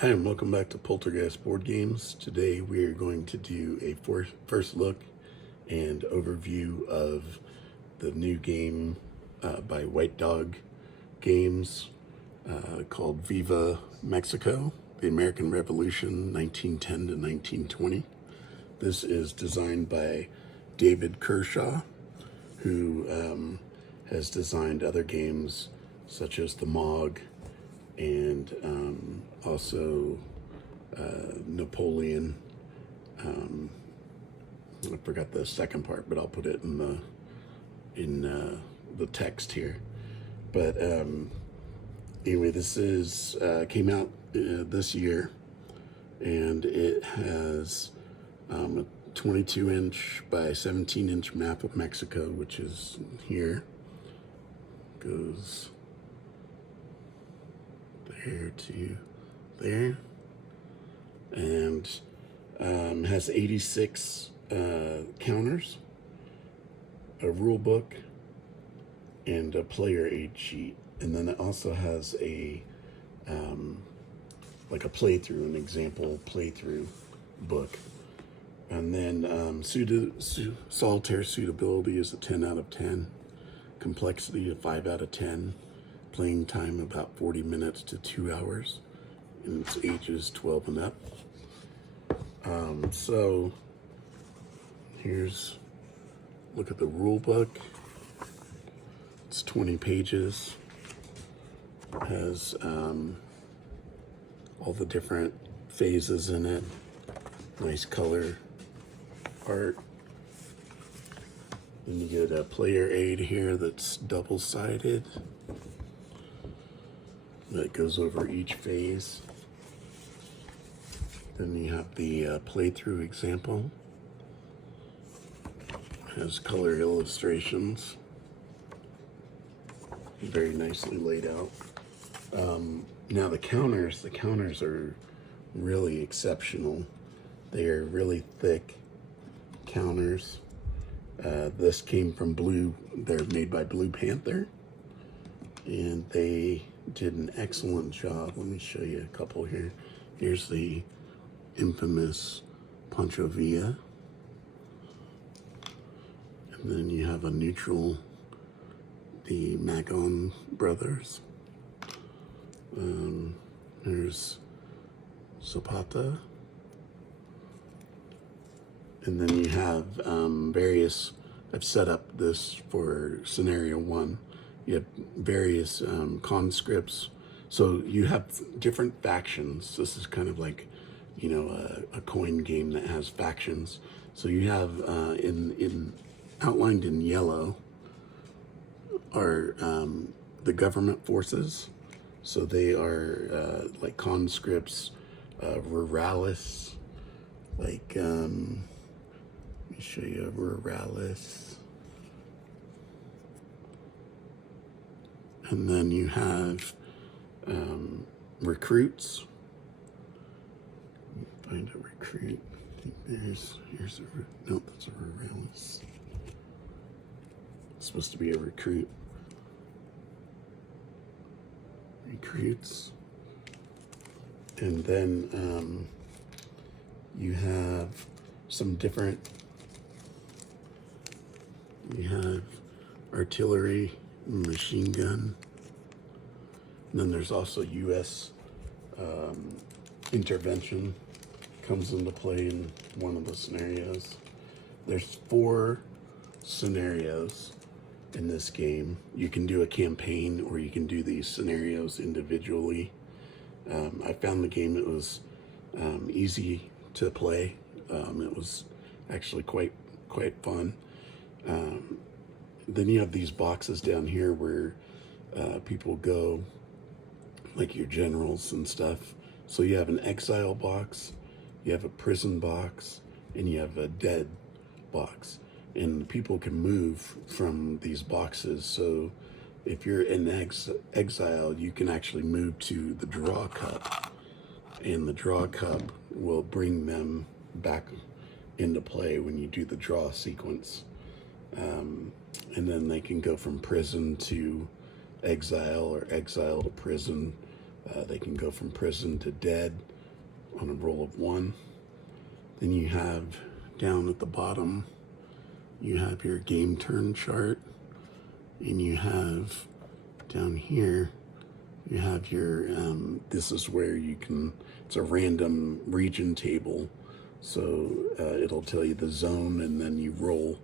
Hi, and welcome back to Poltergeist Board Games. Today we are going to do a first look and overview of the new game by White Dog Games called Viva, Mexico, the American Revolution, 1910 to 1920. This is designed by David Kershaw, who has designed other games such as the Mog and also Napoleon. I forgot the second part, but I'll put it in the text here. But anyway, this is came out this year, and it has a 22-inch by 17-inch map of Mexico, which is here. Goes there to there, and has 86 counters, a rule book, and a player aid sheet. And then it also has a like a playthrough, an example playthrough book. And then solitaire suitability is a 10 out of 10, complexity a 5 out of 10, playing time about 40 minutes to 2 hours, and its ages 12 and up. So here's, look at the rule book. It's 20 pages, has all the different phases in it, nice color art. Then you get a player aid here that's double-sided that goes over each phase. Then you have the playthrough example. Has color illustrations, very nicely laid out. Now the counters are really exceptional. They are really thick counters. This came from they're made by Blue Panther, and they did an excellent job. Let me show you a couple here. Here's the infamous Pancho Villa. And then you have a neutral, the Magon brothers. There's Zapata. And then you have various, I've set up this for scenario 1. You have various conscripts. So you have different factions. This is kind of like, you know, a coin game that has factions. So you have outlined in yellow are the government forces. So they are like conscripts, rurales, like, let me show you rurales. And then you have recruits. Find a recruit. I think here's a, no, that's a rurales. It's supposed to be a recruit. Recruits. And then you have some different, you have artillery, machine gun, and then there's also U.S. intervention comes into play in one of the scenarios. There's 4 scenarios in this game. You can do a campaign, or you can do these scenarios individually. I found the game, it was easy to play. It was actually quite fun. Then you have these boxes down here where people go, like your generals and stuff. So you have an exile box, you have a prison box, and you have a dead box. And people can move from these boxes. So if you're in exile, you can actually move to the draw cup, and the draw cup will bring them back into play when you do the draw sequence. And then they can go from prison to exile, or exile to prison. They can go from prison to dead, on a roll of 1. Then you have down at the bottom, you have your game turn chart, and you have down here, you have your, this is where you can, it's a random region table. So it'll tell you the zone, and then you roll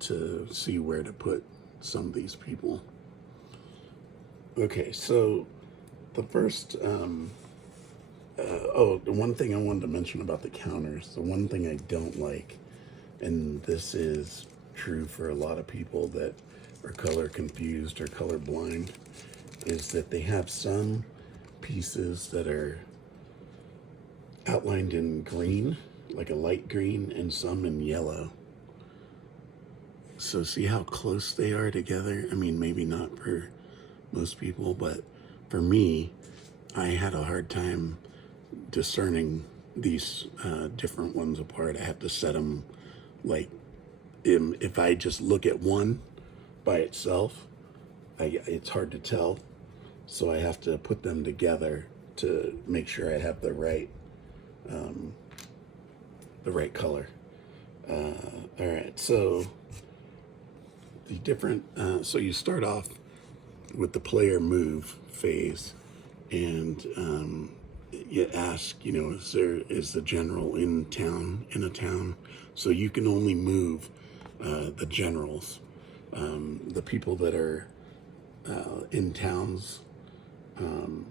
to see where to put some of these people. Okay, so the first, the one thing I wanted to mention about the counters, the one thing I don't like, and this is true for a lot of people that are color confused or color blind, is that they have some pieces that are outlined in green, like a light green, and some in yellow. So see how close they are together? I mean, maybe not for most people, but for me, I had a hard time discerning these different ones apart. I have to set them, like, if I just look at one by itself, it's hard to tell. So I have to put them together to make sure I have the right color. All right, so the different, so you start off with the player move phase, and you ask, is the general in a town? So you can only move the generals. The people that are in towns and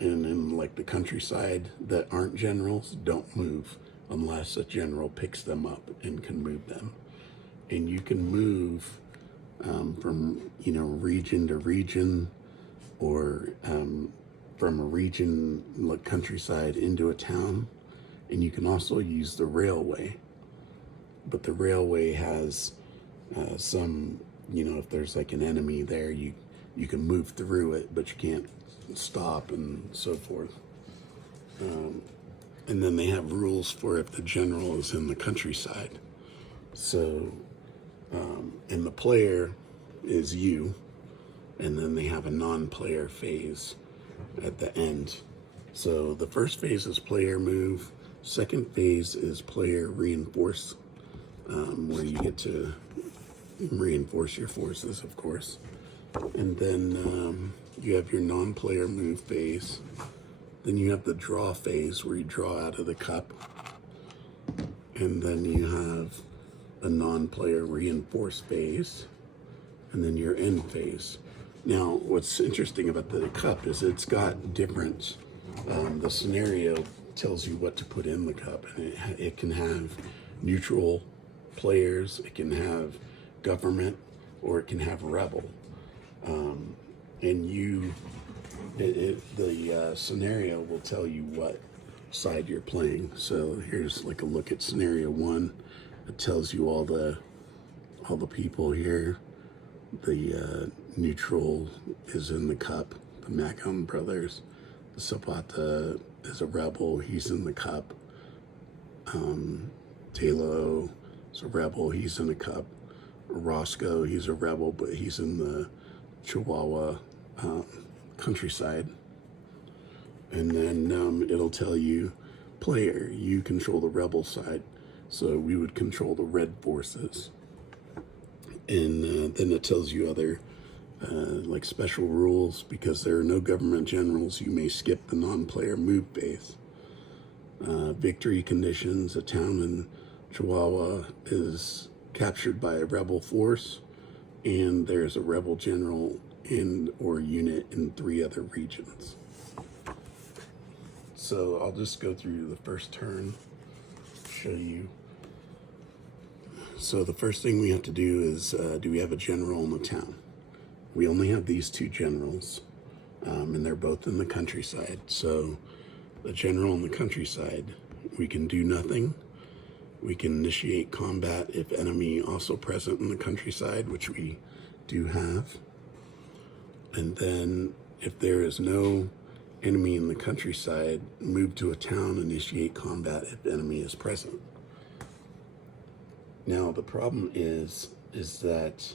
in like the countryside that aren't generals don't move unless a general picks them up and can move them. And you can move from region to region, or from a region like countryside into a town. And you can also use the railway, but the railway has some, if there's like an enemy there, you can move through it, but you can't stop and so forth. And then they have rules for if the general is in the countryside. So, and the player is you, and then they have a non-player phase at the end. So the first phase is player move. Second phase is player reinforce, where you get to reinforce your forces, of course. And then you have your non-player move phase. Then you have the draw phase, where you draw out of the cup. And then you have a non-player reinforce phase, and then your end phase. Now, what's interesting about the cup is it's got different, the scenario tells you what to put in the cup. And it can have neutral players, it can have government, or it can have rebel. And the scenario will tell you what side you're playing. So here's like a look at scenario 1. It tells you all the people here. The neutral is in the cup, the Macon brothers. The Zapata is a rebel, he's in the cup. Talo is a rebel, he's in the cup. Roscoe, he's a rebel, but he's in the Chihuahua countryside. And then it'll tell you, player, you control the rebel side. So we would control the red forces. And then it tells you other like special rules. Because there are no government generals, you may skip the non-player move phase. Victory conditions: a town in Chihuahua is captured by a rebel force, and there's a rebel general or unit in 3 other regions. So I'll just go through the first turn, show you. So the first thing we have to do is, do we have a general in the town? We only have these 2 generals, and they're both in the countryside. So the general in the countryside, we can do nothing. We can initiate combat if enemy also present in the countryside, which we do have. And then if there is no enemy in the countryside, move to a town, initiate combat if enemy is present. Now the problem is that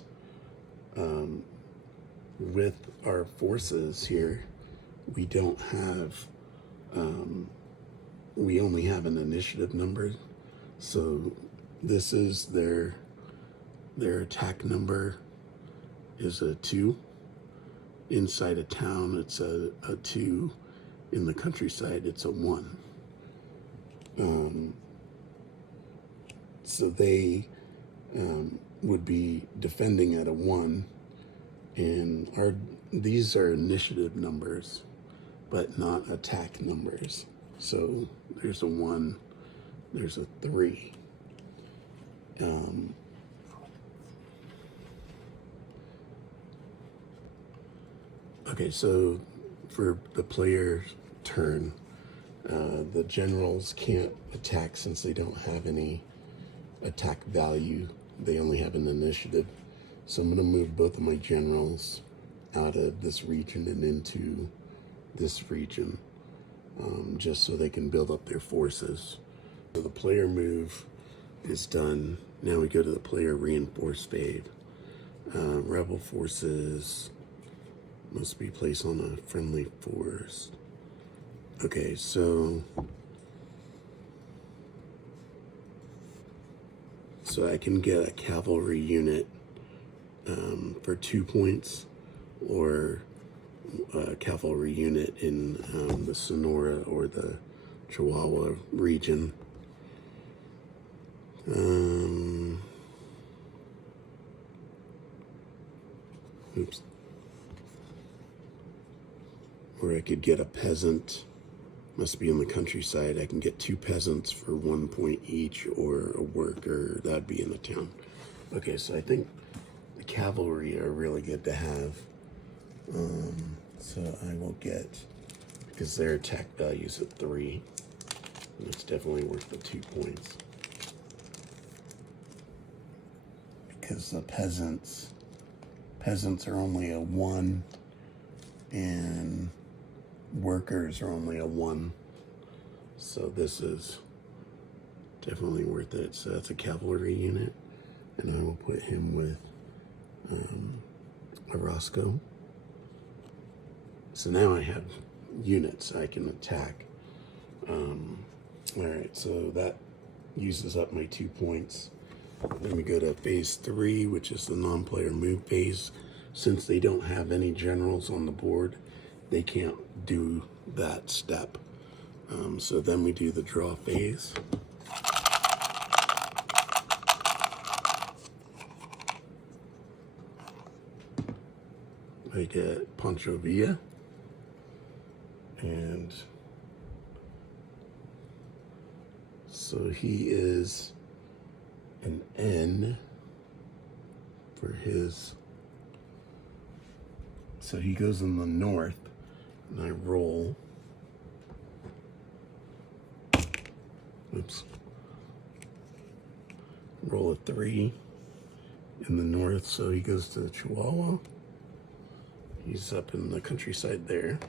with our forces here, we don't have we only have an initiative number. So this is their attack number is a 2. Inside a town, it's a 2. In the countryside, it's a 1. So they would be defending at a 1, and these are initiative numbers, but not attack numbers. So there's a 1, there's a 3. Okay, so for the player's turn, the generals can't attack since they don't have any attack value. They only have an initiative. So I'm going to move both of my generals out of this region and into this region, just so they can build up their forces. So the player move is done. Now we go to the player reinforce phase. Rebel forces must be placed on a friendly force. Okay, so I can get a cavalry unit for 2 points, or a cavalry unit in the Sonora or the Chihuahua region. Or I could get a peasant, must be in the countryside. I can get 2 peasants for 1 point each, or a worker, that'd be in the town. Okay, so I think the cavalry are really good to have. So I will get, because their attack value is at 3, and it's definitely worth the 2 points. Because the peasants are only a 1, and workers are only a 1. So this is definitely worth it. So that's a cavalry unit, and I will put him with Orozco. So now I have units I can attack. Alright, so that uses up my 2 points. Then we go to phase 3, which is the non-player move phase. Since they don't have any generals on the board, they can't do that step. So then we do the draw phase. I get Pancho Villa, and so he is an N for his, so he goes in the north, and I roll. Roll a 3 in the north, so he goes to Chihuahua. He's up in the countryside there.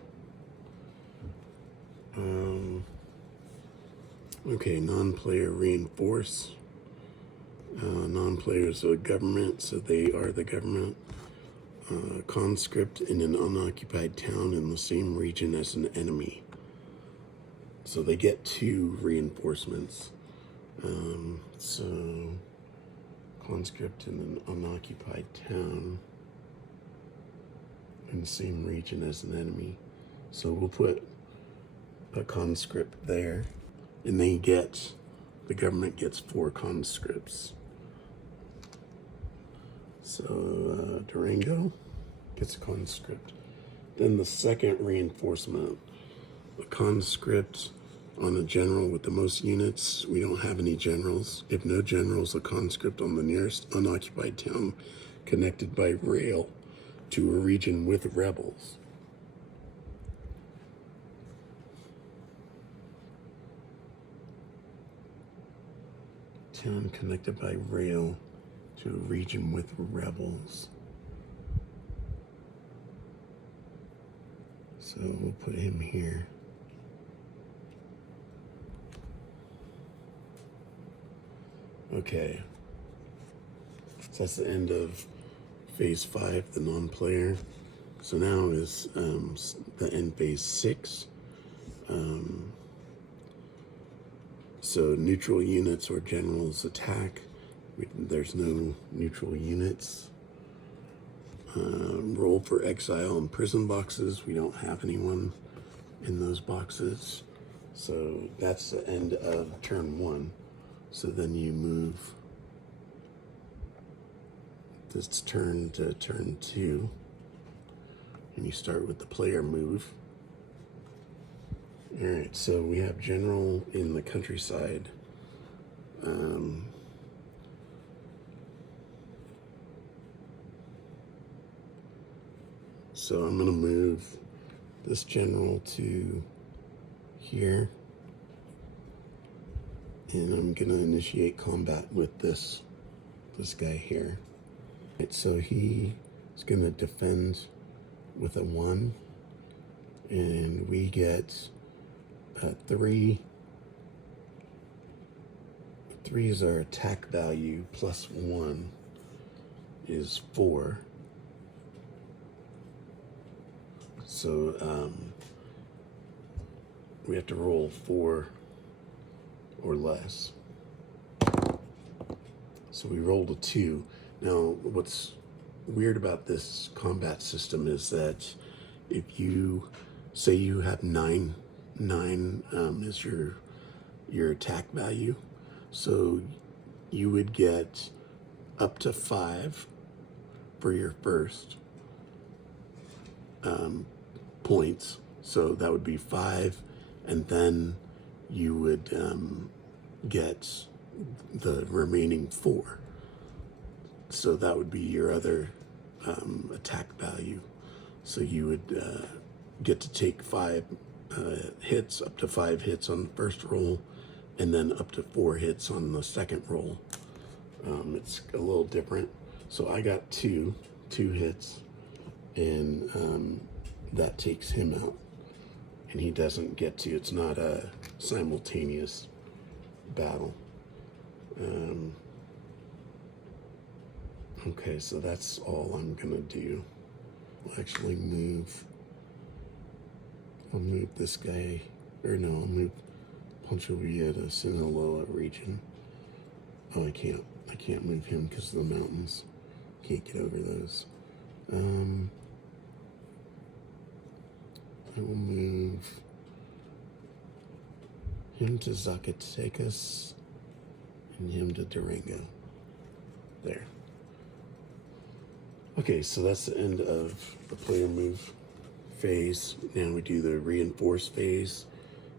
Okay, non-player reinforce. Non-players are government, so they are the government. Conscript in an unoccupied town in the same region as an enemy. So they get 2 reinforcements. So conscript in an unoccupied town in the same region as an enemy. So we'll put a conscript there, and the government gets 4 conscripts. So Durango gets a conscript. Then the second reinforcement, a conscript on a general with the most units. We don't have any generals. If no generals, a conscript on the nearest unoccupied town connected by rail to a region with rebels. Town connected by rail to a region with rebels. So we'll put him here. Okay. So that's the end of phase 5, the non-player. So now is the end phase 6. So neutral units or generals attack. There's no neutral units. Roll for exile and prison boxes. We don't have anyone in those boxes. So that's the end of turn 1. So then you move this turn to turn 2. And you start with the player move. All right, so we have general in the countryside. So I'm going to move this general to here. And I'm going to initiate combat with this guy here. Right, so he is going to defend with a 1. And we get 3. 3 is our attack value, plus 1 is 4. So we have to roll 4 or less. So we rolled a 2. Now, what's weird about this combat system is that if you say you have 9 is your attack value, so you would get up to 5 for your first points. So that would be 5, and then you would get the remaining 4. So that would be your other attack value. So you would get to take 5 hits, up to 5 hits on the first roll, and then up to 4 hits on the second roll. It's a little different. So I got two hits, and that takes him out. And he doesn't get to, it's not a simultaneous battle. Okay, so that's all I'm gonna do. I'll actually I'll move this guy, or no, I'll move Pancho Villa to Sinaloa region. Oh, I can't move him because of the mountains. Can't get over those. I will move him to Zacatecas and him to Durango. There. Okay, so that's the end of the player move phase. Now we do the reinforce phase.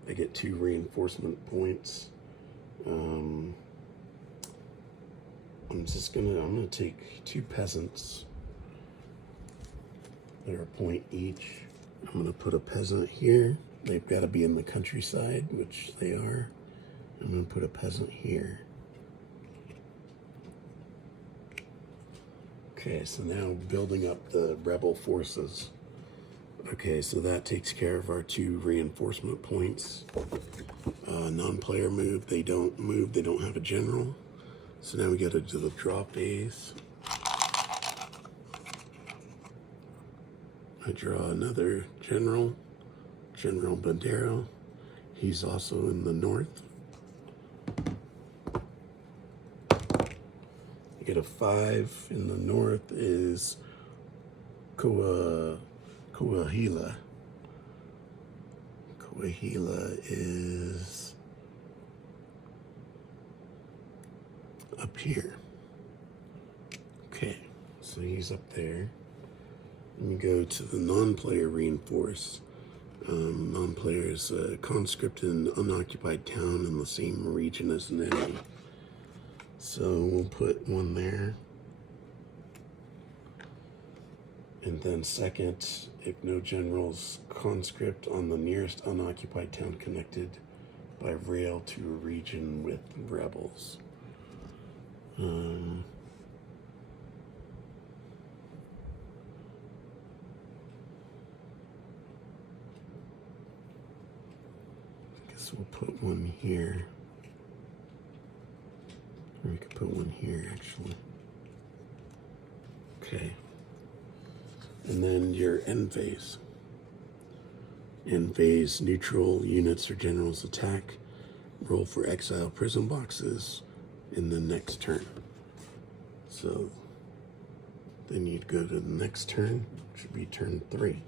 I get 2 reinforcement points. I'm gonna take 2 peasants. They're a point each. I'm gonna put a peasant here. They've got to be in the countryside, which they are. I'm gonna put a peasant here. Okay, so now building up the rebel forces. Okay, so that takes care of our 2 reinforcement points. Non-player move, they don't move, they don't have a general. So now we go to the draw phase. I draw another general, General Bandero. He's also in the north. I get a 5 in the north is Coahuila. Coahuila is up here. Okay, so he's up there. Let me go to the non-player reinforce. Non-player is a conscript in an unoccupied town in the same region as an enemy. So we'll put 1 there. And then second, if no generals, conscript on the nearest unoccupied town connected by rail to a region with rebels. So we'll put 1 here. Or we could put 1 here, actually. Okay. And then your end phase. End phase, neutral units or generals attack. roll for exile prison boxes in the next turn. So then you'd go to the next turn, which would be turn 3.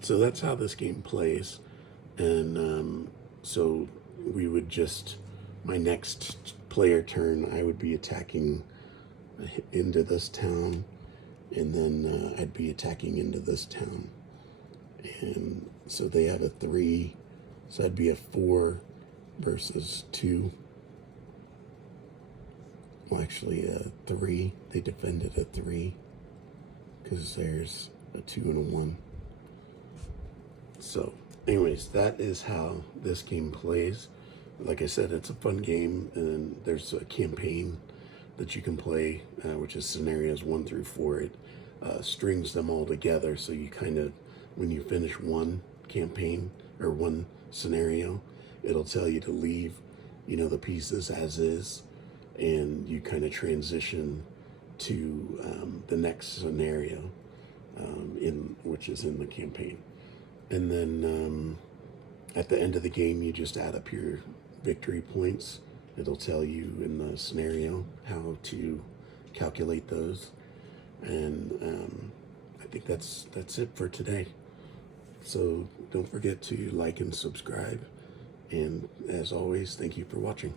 So that's how this game plays. And so we would just, my next player turn, I would be attacking into this town, and then I'd be attacking into this town. And so they have a 3, so that'd be a 4 versus 2. Well, actually, a 3. They defended a 3 because there's a 2 and a 1. So, anyways, that is how this game plays. Like I said, it's a fun game, and there's a campaign that you can play, which is scenarios 1 through 4. It strings them all together, so you kind of, when you finish one campaign or one scenario, it'll tell you to leave, the pieces as is, and you kind of transition to the next scenario, which is in the campaign. And then at the end of the game, you just add up your victory points. It'll tell you in the scenario how to calculate those. And I think that's it for today. So don't forget to like and subscribe. And as always, thank you for watching.